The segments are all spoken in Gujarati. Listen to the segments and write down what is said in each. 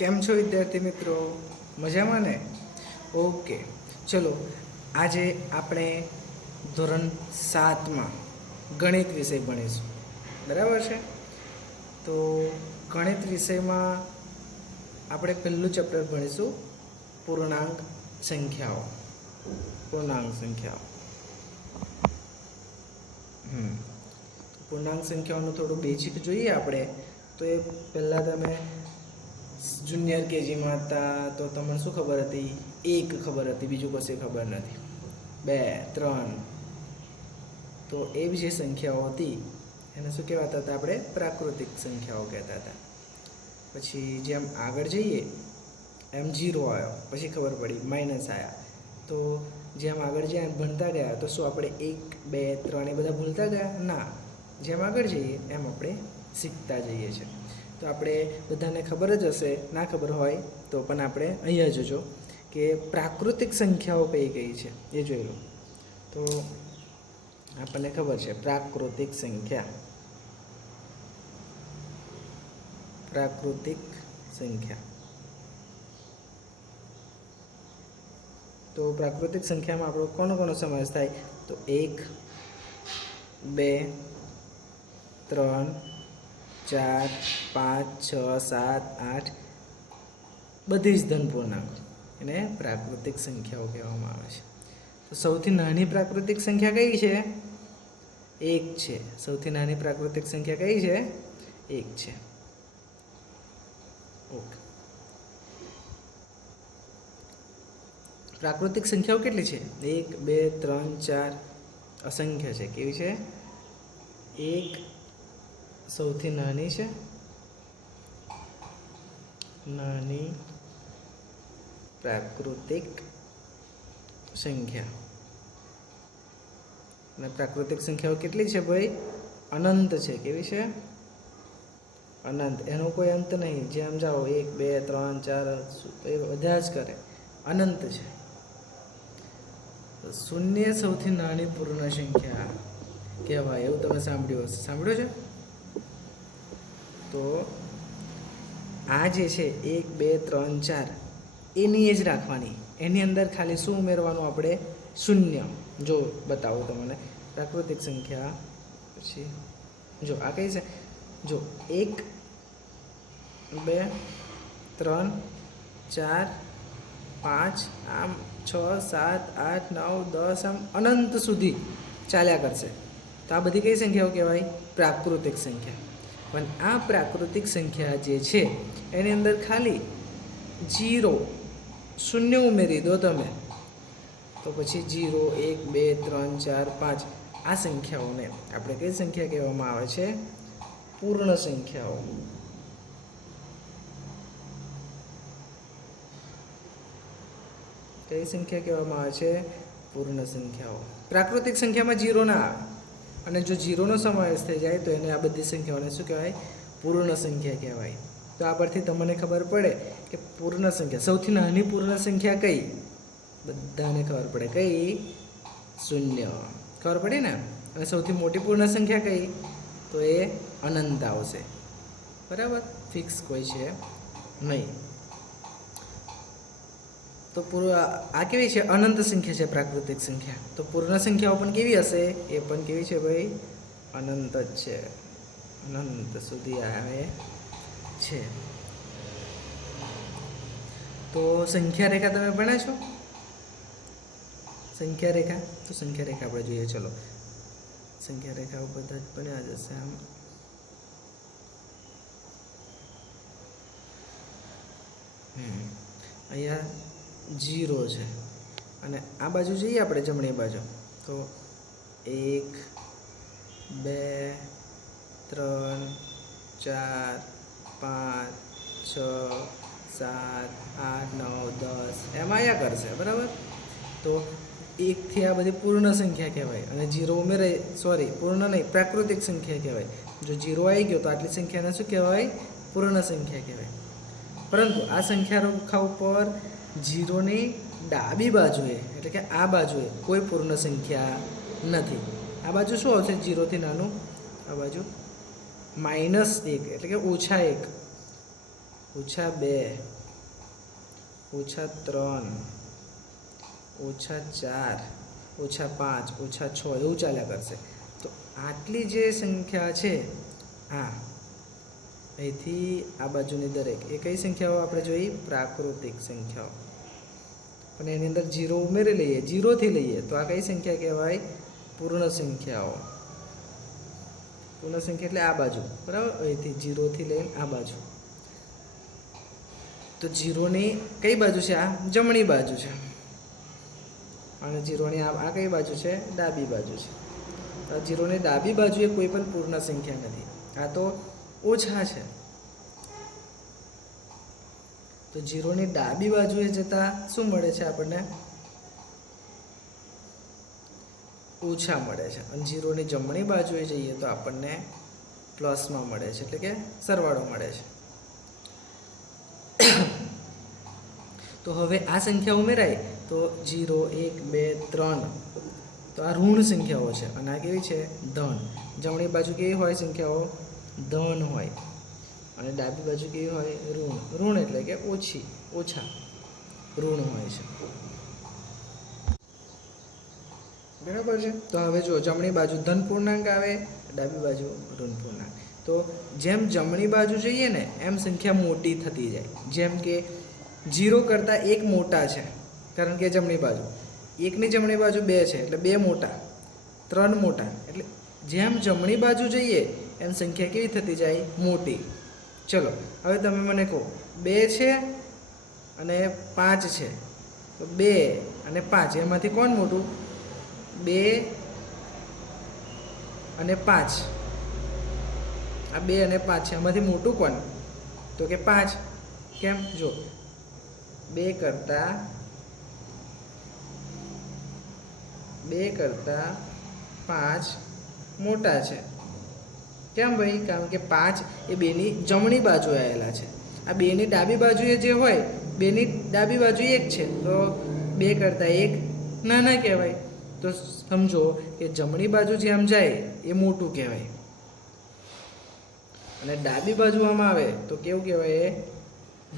કેમ છો વિદ્યાર્થી મિત્રો? મજામાં ને? ઓકે, ચલો આજે આપણે ધોરણ 7માં ગણિત વિષય ભણીશું. બરાબર છે? તો ગણિત વિષયમાં આપણે પહેલું ચેપ્ટર ભણીશું પૂર્ણાંક સંખ્યાઓ. પૂર્ણાંક સંખ્યાઓ. પૂર્ણાંક સંખ્યાઓનું થોડું બેઝિક જોઈએ આપણે. તો એ પહેલાં તમે જુનિયર કેજીમાં હતા તો તમને શું ખબર હતી? 1 ખબર હતી, બીજું કશું ખબર નથી. 2, 3. તો એ જે સંખ્યાઓ હતી એને શું કહેવાતા હતા? આપણે પ્રાકૃતિક સંખ્યાઓ કહેતા હતા. પછી જેમ આગળ જઈએ એમ 0 આવ્યો, પછી ખબર પડી માઇનસ આવ્યા. તો જેમ આગળ જ્યાં ભણતા ગયા તો શું આપણે 1, 2, 3 એ બધા ભૂલતા ગયા? ના. જેમ આગળ જઈએ એમ આપણે શીખતા જઈએ છીએ. તો આપણે બધાને ખબર જ હશે, ના ખબર હોય તો પણ આપણે અહીંયા જોજો કે પ્રાકૃતિક સંખ્યાઓ કઈ કઈ છે એ જોઈ લો. તો આપણને ખબર છે પ્રાકૃતિક સંખ્યા. પ્રાકૃતિક સંખ્યા. તો પ્રાકૃતિક સંખ્યામાં આપણો કોનો સમાવેશ થાય? તો 1, 2, 3, 4, 5, 6, 7, 8 બધી જ ધન પૂર્ણાંક એને પ્રાકૃતિક સંખ્યાઓ કહેવામાં આવે છે. તો સૌથી નાની પ્રાકૃતિક સંખ્યા કઈ છે? 1 છે. સૌથી નાની પ્રાકૃતિક સંખ્યા કઈ છે? 1 છે. ઓકે. પ્રાકૃતિક સંખ્યાઓ કેટલી છે? 1, 2, 3, 4 અસંખ્ય છે. કેવી છે? 1 સૌથી નાની છે. નાની પ્રાકૃતિક સંખ્યા. અને પ્રાકૃતિક સંખ્યાઓ કેટલી છે ભાઈ? અનંત છે. કેવી છે? અનંત. એનો કોઈ અંત નહીં. જેમ જાઓ 1, 2, 3, 4 એ બધા જ કરે. અનંત છે. શૂન્ય સૌથી નાની પૂર્ણ સંખ્યા કહેવાય એવું તમે સાંભળ્યું હશે. સાંભળ્યું છે? તો આ જે છે 1, 2, 3, 4 એની જ રાખવાની. એની અંદર ખાલી શું ઉમેરવાનું આપણે? શૂન્ય. જો બતાવું તમને પ્રાકૃતિક સંખ્યા. પછી જો આ કઈ છે? જો 1, 2, 3, 4, 5 આમ 6, 7, 8, 9, 10 આમ અનંત સુધી ચાલ્યા કરશે. તો આ બધી કઈ સંખ્યાઓ કહેવાય? પ્રાકૃતિક સંખ્યા. પણ આ પ્રાકૃતિક સંખ્યા જે છે એની અંદર ખાલી 0 શૂન્ય ઉમેરી દો તમે તો પછી 0, 1, 2, 3, 4, 5 આ સંખ્યાઓને આપણે કઈ સંખ્યા કહેવામાં આવે છે? પૂર્ણ સંખ્યાઓ. કઈ સંખ્યા કહેવામાં આવે છે? પૂર્ણ સંખ્યાઓ. પ્રાકૃતિક સંખ્યામાં 0 ના આવે. અને જો 0નો સમાવેશ થઈ જાય તો એને આ બધી સંખ્યાઓને શું કહેવાય? પૂર્ણ સંખ્યા કહેવાય. તો આ પરથી તમને ખબર પડે કે પૂર્ણ સંખ્યા સૌથી નાની પૂર્ણ સંખ્યા કઈ? બધાને ખબર પડે. કઈ? 0. ખબર પડી ને? અને સૌથી મોટી પૂર્ણ સંખ્યા કઈ? તો એ અનંત આવશે. બરાબર? ફિક્સ કોઈ છે નહીં. તો આ કેવી છે? અનંત સંખ્યા છે પ્રાકૃતિક સંખ્યા. તો પૂર્ણ સંખ્યાઓ પણ કેવી હશે? એ પણ કેવી છે ભાઈ? અનંત જ છે. અનંત સુધી આવે છે. તો સંખ્યા રેખા તમે ભણ્યા છો? સંખ્યા રેખા. તો સંખ્યા રેખા આપણે જોઈએ. ચલો સંખ્યા રેખા બધા જ ભણ્યા જ હશે. આમ અહીંયા 0 છે અને આ બાજુ જઈએ આપણે જમણી બાજુ તો 1, 2, 3, 4, 5, 6, 7, 8, 9, 10 એમ આવ્યા કરશે. બરાબર? તો 1થી આ બધી પૂર્ણ સંખ્યા કહેવાય અને 0 ઉમેરે પૂર્ણ નહીં, પ્રાકૃતિક સંખ્યા કહેવાય. જો 0 આવી ગયો તો આટલી સંખ્યાને શું કહેવાય? પૂર્ણ સંખ્યા કહેવાય. પરંતુ આ સંખ્યા રેખા ઉપર 0ની ડાબી બાજુએ એટલે કે આ બાજુએ કોઈ પૂર્ણ સંખ્યા નથી. આ બાજુ શું આવશે? 0થી નાનું. આ બાજુ -1 એટલે કે -1. -2 -3 -4 -5 -6 એવું ચાલ્યા કરશે. તો આટલી જે સંખ્યા છે આ અહીંથી આ બાજુની દરેક એ કઈ સંખ્યાઓ આપણે જોઈ? પ્રાકૃતિક સંખ્યાઓ. પણ એની અંદર 0 ઉમેરી લઈએ, 0થી લઈએ તો આ કઈ સંખ્યા કહેવાય? પૂર્ણ સંખ્યાઓ. પૂર્ણ સંખ્યા એટલે આ બાજુ, બરાબર? અહીંથી 0થી લઈને આ બાજુ. તો 0ની કઈ બાજુ છે? આ જમણી બાજુ છે. અને 0ની આ કઈ બાજુ છે? ડાબી બાજુ છે. તો 0ની ડાબી બાજુએ કોઈ પણ પૂર્ણ સંખ્યા નથી. આ તો ઓછા છે. તો 0ની ડાબી બાજુએ જતા શું મળે છે આપણને? ઓછા મળે છે. અને 0ની જમણી બાજુએ જઈએ તો આપણને પ્લસમાં મળે છે, એટલે કે સરવાળો મળે છે. તો હવે આ સંખ્યા ઉમેરાય તો 0 1 2 3 તો આ ઋણ સંખ્યાઓ છે અને આ કેવી છે? ધન. જમણી બાજુ કેવી હોય સંખ્યાઓ? ધન હોય. અને ડાબી બાજુ કેવી હોય? ઋણ. ઋણ એટલે કે ઓછા ઋણ હોય છે. બરાબર છે. તો હવે જો જમણી બાજુ ધન પૂર્ણાંક આવે, ડાબી બાજુ ઋણ પૂર્ણાંક. તો જેમ જમણી બાજુ જઈએ ને એમ સંખ્યા મોટી થતી જાય. જેમ કે 0 કરતાં 1 મોટા છે, કારણ કે જમણી બાજુ 1ની જમણી બાજુ 2 છે એટલે 2 મોટા, 3 મોટા. એટલે જેમ જમણી બાજુ જઈએ એમ સંખ્યા કેવી થતી જાય? મોટી. ચલો હવે તમે મને કહો 2 છે અને 5 છે, તો 2 અને 5 એમાંથી કોણ મોટું? 2 અને 5. આ 2 અને 5 છે, એમાંથી મોટું કોણ? તો કે 5. કેમ? જો 2 કરતાં 5 મોટા છે. કેમ ભાઈ? કારણ કે 5 એ 2ની જમણી બાજુ આવેલા છે. આ 2ની ડાબી બાજુએ જે હોય, 2ની ડાબી બાજુ 1 છે, તો 2 કરતાં 1 નાના કહેવાય. તો સમજો કે જમણી બાજુ જેમ જાય એ મોટું કહેવાય અને ડાબી બાજુ આમ આવે તો કેવું કહેવાય? એ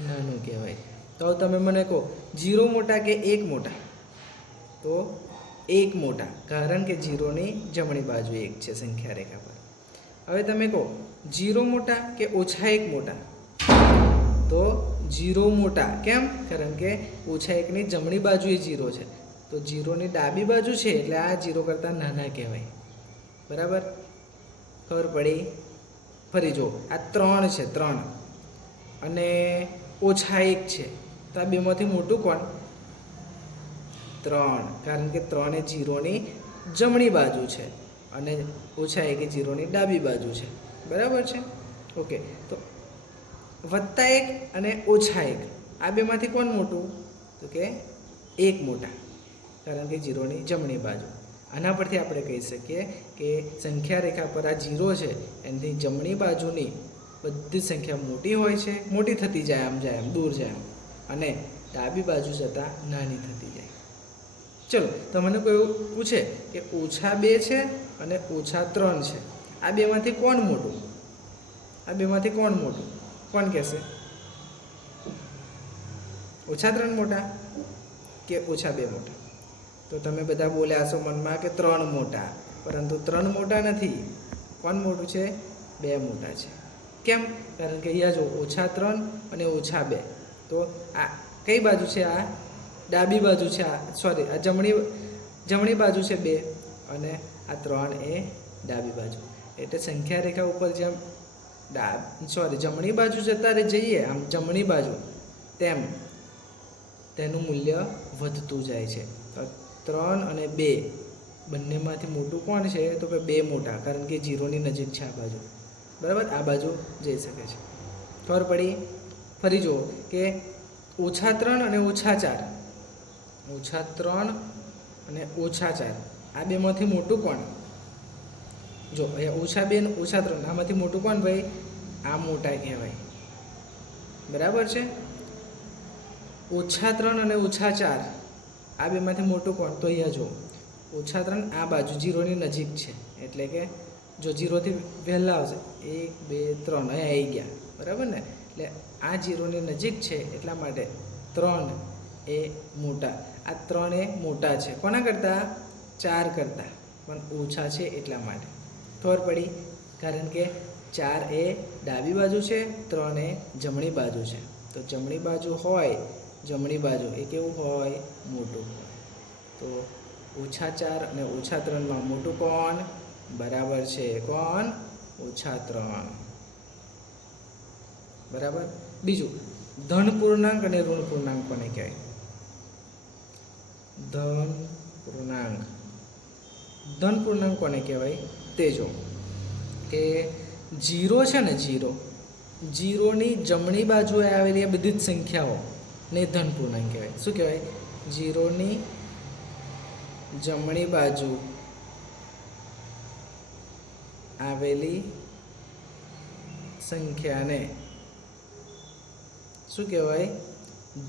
નાનું કહેવાય. તો તમે મને કહો 0 મોટા કે 1 મોટા? તો 1 મોટા, કારણ કે 0ની જમણી બાજુ 1 છે સંખ્યા રેખા પર. હવે તમે કહો 0 મોટા કે -1 મોટા? તો 0 મોટા. કેમ? કારણ કે -1ની જમણી બાજુએ 0 છે. તો 0ની ડાબી બાજુ છે એટલે આ 0 કરતાં નાના કહેવાય. બરાબર? ખબર પડી? ફરી જો આ 3 છે, 3 અને -1 છે, તો આ બેમાંથી મોટું કોણ? 3, કારણ કે 3 એ 0ની જમણી બાજુ છે અને -1 એ 0ની ડાબી બાજુ છે. બરાબર છે? ઓકે. તો +1 અને -1 આ બેમાંથી કોણ મોટું? તો કે 1 મોટા, કારણ કે 0ની જમણી બાજુ. આના પરથી આપણે કહી શકીએ કે સંખ્યા રેખા પર આ 0 છે એની જમણી બાજુની બધી સંખ્યા મોટી હોય છે, મોટી થતી જાય એમ દૂર જાય, અને ડાબી બાજુ જતાં નાની થતી જાય. ચલો તમને કોઈ એવું પૂછે કે -2 છે અને -3 છે, આ બેમાંથી કોણ મોટું? આ બેમાંથી કોણ મોટું? કોણ કહેશે? -3 મોટા કે -2 મોટા? તો તમે બધા બોલ્યા છો મનમાં કે 3 મોટા, પરંતુ 3 મોટા નથી. કોણ મોટું છે? 2 મોટા છે. કેમ? કારણ કે અહીંયા જો -3 અને -2. તો આ કઈ બાજુ છે? આ ડાબી બાજુ છે. આ જમણી બાજુ છે 2 અને આ 3 એ ડાબી બાજુ. એટલે સંખ્યા રેખા ઉપર જેમ જમણી બાજુ જતા જઈએ આમ જમણી બાજુ, તેમ તેનું મૂલ્ય વધતું જાય છે. 3 અને 2 બંનેમાંથી મોટું કોણ છે? તો કે 2 મોટા, કારણ કે 0ની નજીક છે આ બાજુ. બરાબર? આ બાજુ જઈ શકે છે. ખબર પડી? ફરી જુઓ કે -3 અને -4. -3 અને -4 આ બેમાંથી મોટું કોણ? જો અહીંયા -2 અને -3 આમાંથી મોટું કોણ ભાઈ? આ મોટા કહેવાય. બરાબર છે? -3 અને -4 આ બેમાંથી મોટું કોણ? તો અહીંયા જો -3 આ બાજુ 0ની નજીક છે, એટલે કે જો 0થી વહેલા આવશે 1 2 3 અહીંયા આવી ગયા. બરાબર ને? એટલે આ 0ની નજીક છે એટલા માટે 3 એ મોટા, આ 3 એ મોટા છે કોના કરતાં? 4 કરતાં, પણ ઓછા છે એટલા માટે. ખબર પડી? કારણ કે 4 એ ડાબી બાજુ છે, 3 એ જમણી બાજુ છે. તો જમણી બાજુ હોય, જમણી બાજુ એ કેવું હોય? મોટું હોય. તો -4 અને -3 મોટું કોણ? બરાબર છે કોણ? -3. બરાબર. બીજું, ધન પૂર્ણાંક અને ઋણ પૂર્ણાંક કોને કહેવાય? ધન પૂર્ણાંક. ધન પૂર્ણાંક કોને કહેવાય તે જો કે 0 છે ને, 0ની જમણી બાજુએ આવેલી આ બધી જ સંખ્યાઓ ને ધન પૂર્ણાંક કહેવાય. શું કહેવાય? 0ની જમણી બાજુ આવેલી સંખ્યાને શું કહેવાય?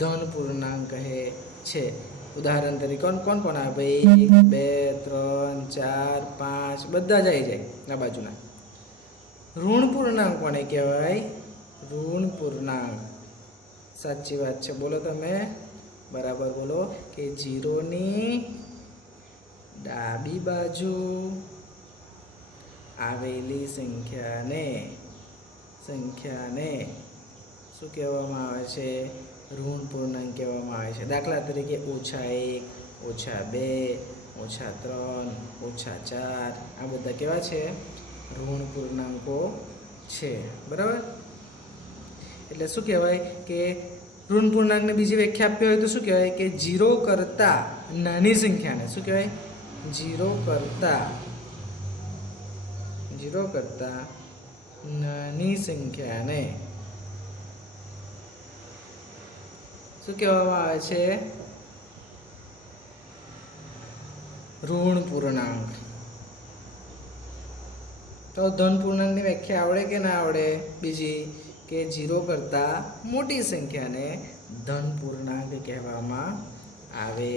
ધન પૂર્ણાંક કહે છે. ઉદાહરણ તરીકે કોણ કોણ આવે? 1 2 3 4 5 બધા જ આવી જાય આ બાજુના. ઋણ પૂર્ણાંક કોને કહેવાય? ઋણ પૂર્ણાંક. સાચી વાત છે, બોલો તમે. બરાબર બોલો કે 0ની ડાબી બાજુ આવેલી સંખ્યાને શું કહેવામાં આવે છે? ઋણ પૂર્ણાંક કહેવામાં આવે છે. દાખલા તરીકે -1 -2 -3 -4 આ બધા કેવા છે? ઋણ પૂર્ણાંકો છે. બરાબર. એટલે શું કહેવાય કે ઋણ પૂર્ણાંકને બીજી વ્યાખ્યા આપવી હોય તો શું કહેવાય કે 0 કરતાં નાની સંખ્યાને શું કહેવાય? 0 કરતાં નાની સંખ્યાને શું કહેવામાં આવે છે? ઋણ પૂર્ણાંક. તો ધન પૂર્ણાંકની વ્યાખ્યા આવડે કે ના આવડે? બીજી કે 0 કરતાં મોટી સંખ્યાને ધન પૂર્ણાંક કહેવામાં આવે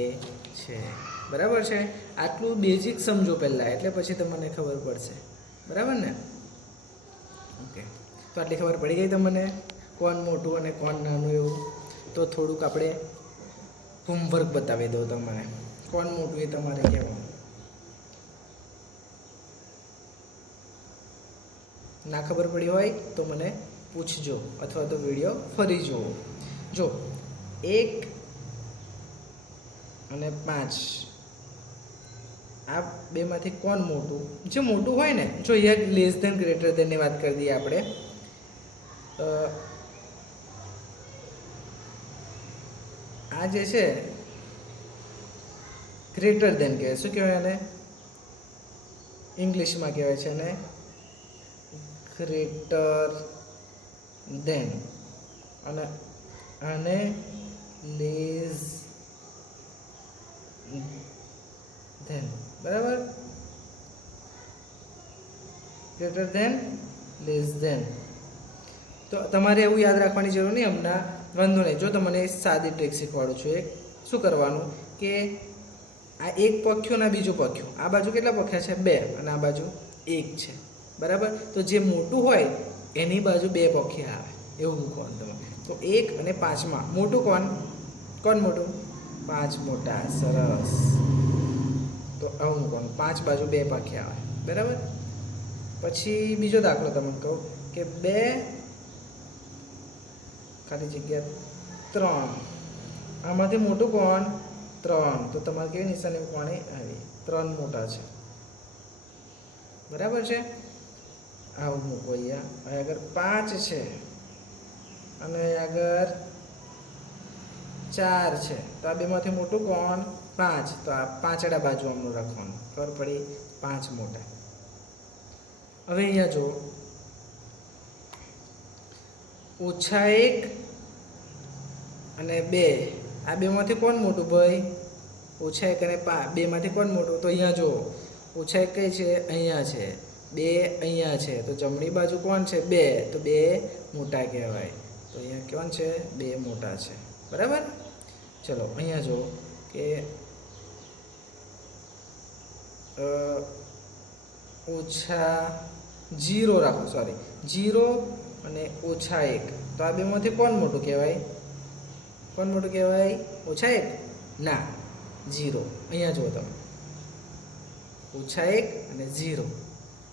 છે. બરાબર છે. આટલું બેઝિક સમજો પહેલાં, એટલે પછી તમને ખબર પડશે. બરાબર ને? ઓકે. તો આટલી ખબર પડી ગઈ તમને કોણ મોટું અને કોણ નાનું એવું? તો થોડુંક આપણે હોમવર્ક બતાવી દઉં તમને. કોણ મોટું એ તમારે કહેવાનું. ના ખબર પડી હોય તો મને પૂછજો અથવા તો વિડીયો ફરી જુઓ. જો 1 અને 5 આ બેમાંથી કોણ મોટું? જે મોટું હોય ને, જો અહીંયા લેસ ધેન ગ્રેટર ધેનની વાત કરી દઈએ આપણે. આ જે છે ગ્રેટર ધેન કહેવાય. શું કહેવાય એને? ઇંગ્લિશમાં કહેવાય છે એને ગ્રેટર ધેન, અને આને લેસ ધેન. બરાબર. Greater than, less than. તો તમારે એવું યાદ રાખવાની જરૂર નહીં હમણાં, વાંધો નહીં. જો તમને સાદી ટ્રીક શીખવાડું છું. એક શું કરવાનું કે આ એક પખ્યું અને બીજું પખ્યું, આ બાજુ કેટલા પખ્યા છે? 2, અને આ બાજુ 1 છે. બરાબર. તો જે મોટું હોય એની બાજુ 2 પખ્યા આવે એવું મૂકવાનું તમે. તો 1 અને 5માં મોટું કોણ મોટું? 5 મોટા. સરસ. તો આવું મૂકવાનું. 5 બાજુ 2 પખ્યા આવે. બરાબર. પછી બીજો દાખલો તમને કહું કે 2 ખાલી જગ્યા 3, આમાંથી મોટું કોણ? 3. તો તમારે કેવી નિશાની મૂકવાની? આવી. 3 મોટા છે. બરાબર છે. આવું મૂકો. અહીંયા આગળ 5 છે અને આગળ 4 છે. તો આ બેમાંથી મોટું કોણ? 5. તો આ પાંચડા બાજુ આમનું રાખવાનું. ખબર પડી? 5 મોટા. હવે અહીંયા જો -1 અને 2, આ બેમાંથી કોણ મોટું ભાઈ? -1 અને 2 માંથી કોણ મોટું? તો અહીંયા જો -1 કઈ છે? અહીંયા છે. 2 અહીંયા છે. તો જમણી બાજુ કોણ છે? 2. તો 2 મોટા કહેવાય. તો અહીંયા કોણ છે? 2 મોટા છે. બરાબર. ચલો અહીંયા જો કે -0 રાખો. સોરી, 0 અને -1. તો આ બેમાંથી કોણ મોટું કહેવાય? કોણ મોટું કહેવાય? -1? ના, 0. અહીંયા જુઓ તમે, -1 અને 0.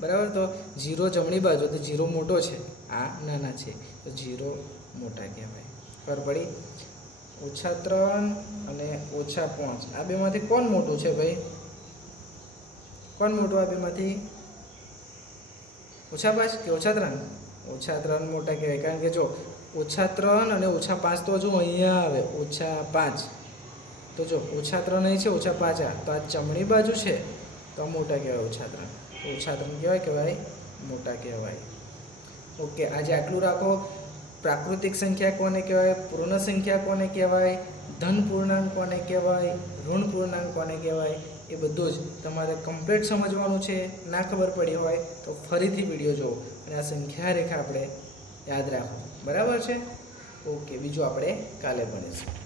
બરાબર. તો 0 જમણી બાજુ, તો 0 મોટો છે, આ નાના છે, તો 0 મોટા કહેવાય. ખબર પડી? -3 અને -5, આ બેમાંથી કોણ મોટું છે ભાઈ? કોણ મોટું આ બેમાંથી? -5 કે -3? -3 મોટા કહેવાય, કારણ કે જો -3 અને -5 તો જો અહીંયા આવે, -5. તો જો -3 અહીં છે, -5 આ, તો આ જમણી બાજુ છે, તો આ મોટા કહેવાય -3. -3 કહેવાય મોટા કહેવાય. ઓકે, આજે આટલું રાખો. પ્રાકૃતિક સંખ્યા કોને કહેવાય? પૂર્ણ સંખ્યા કોને કહેવાય? ધન પૂર્ણાંક કોને કહેવાય? ઋણ પૂર્ણાંક કોને કહેવાય? એ બધું જ તમારે કમ્પ્લીટ સમજવાનું છે. ના ખબર પડી હોય તો ફરીથી વિડીયો જુઓ અને આ સંખ્યા રેખા આપણે યાદ રાખો. બરાબર છે? ઓકે, બીજું આપણે કાલે ભણીશું.